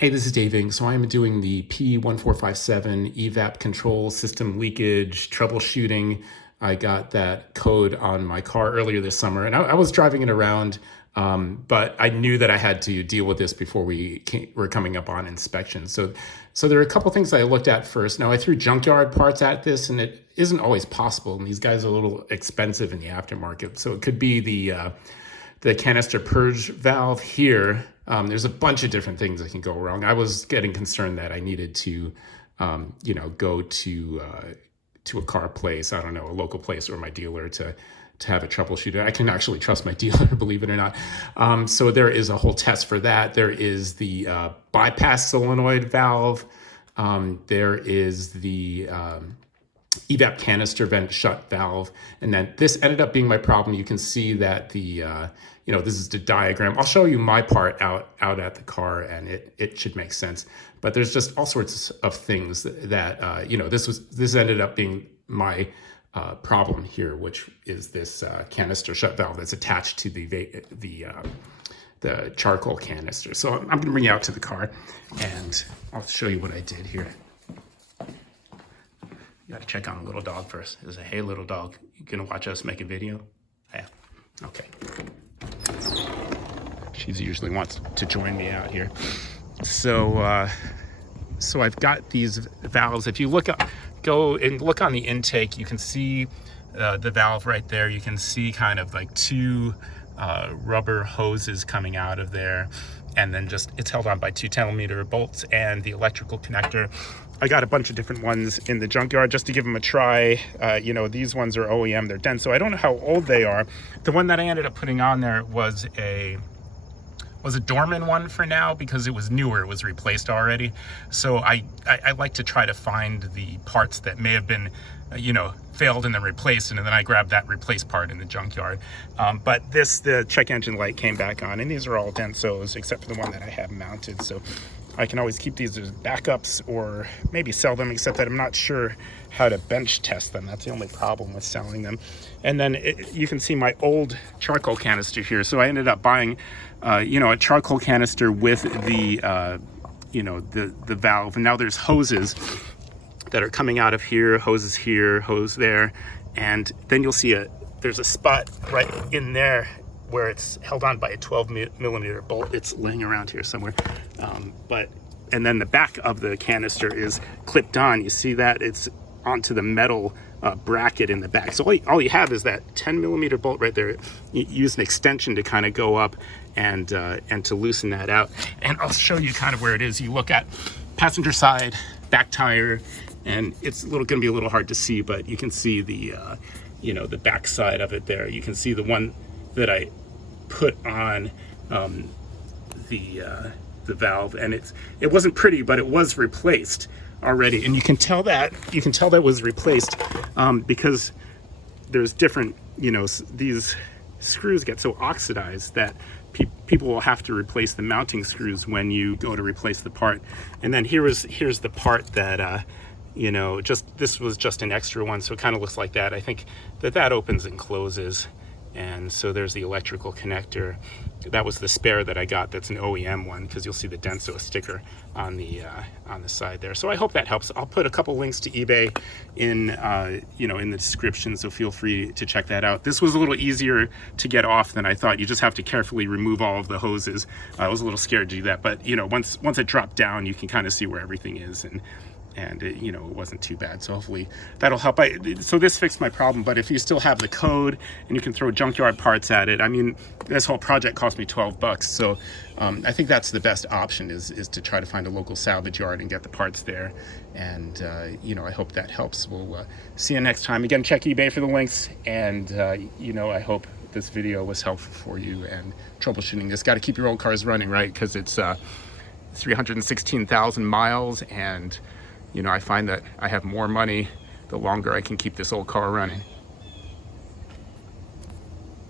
Hey, this is Dave. So I'm doing the P1457 evap control system leakage troubleshooting. I got that code on my car earlier this summer, and I was driving it around, but I knew that I had to deal with this before we're coming up on inspection. So there are a couple things I looked at first. Now, I threw junkyard parts at this, and it isn't always possible, and these guys are a little expensive in the aftermarket. So it could be the canister Purge valve here. There's a bunch of different things that can go wrong. I was getting concerned that I needed to, go to a car place, I don't know, a local place or my dealer to have a troubleshooter. I can actually trust my dealer, believe it or not. So there is a whole test for that. There is the bypass solenoid valve. There is the evap canister vent shut valve, and then this ended up being my problem. You can see that the this is the diagram. I'll show you my part out at the car, and it should make sense. But there's just all sorts of things that this ended up being my problem here, which is this canister shut valve that's attached to the charcoal canister. So I'm going to bring you out to the car, and I'll show you what I did here. You got to check on a little dog first. Is a hey little dog, you gonna watch us make a video? Yeah. Okay. She usually wants to join me out here. So I've got these valves. If you go and look on the intake, you can see the valve right there. You can see kind of like two rubber hoses coming out of there, and then it's held on by two 10mm bolts and the electrical connector. I got a bunch of different ones in the junkyard just to give them a try. These ones are OEM, they're dense, so I don't know how old they are. The one that I ended up putting on there was a Dorman one for now because it was newer, it was replaced already. So I like to try to find the parts that may have been failed and then replaced, and then I grabbed that replaced part in the junkyard. But the check engine light came back on, and these are all Densos except for the one that I have mounted. So I can always keep these as backups or maybe sell them, except that I'm not sure how to bench test them. That's the only problem with selling them. And then you can see my old charcoal canister here. So I ended up buying, a charcoal canister with the valve. And now there's hoses that are coming out of here, hose there. And then you'll see there's a spot right in there where it's held on by a 12mm bolt. It's laying around here somewhere. And then the back of the canister is clipped on. You see that? It's onto the metal bracket in the back. So all you have is that 10mm bolt right there. You use an extension to kind of go up and to loosen that out. And I'll show you kind of where it is. You look at passenger side, back tire, and it's going to be a little hard to see, but you can see the back side of it there. You can see the one that I put on the valve, and it wasn't pretty, but it was replaced already, and you can tell that was replaced because there's different, these screws get so oxidized that people will have to replace the mounting screws when you go to replace the part. And then here's the part that this was just an extra one, so it kind of looks like that. I think that opens and closes. And so there's the electrical connector. That was the spare that I got. That's an OEM one, because you'll see the Denso sticker on the side there. So I hope that helps. I'll put a couple links to eBay in the description, so feel free to check that out. This was a little easier to get off than I thought. You just have to carefully remove all of the hoses. I was a little scared to do that, but once it dropped down, you can kind of see where everything is, and it wasn't too bad. So hopefully that'll help. So this fixed my problem, but if you still have the code and you can throw junkyard parts at it, I mean, this whole project cost me $12. So I think that's the best option is to try to find a local salvage yard and get the parts there. And I hope that helps. We'll see you next time. Again, check eBay for the links, and I hope this video was helpful for you. And troubleshooting this, got to keep your old cars running, right? Because it's 316,000 miles, and I find that I have more money the longer I can keep this old car running.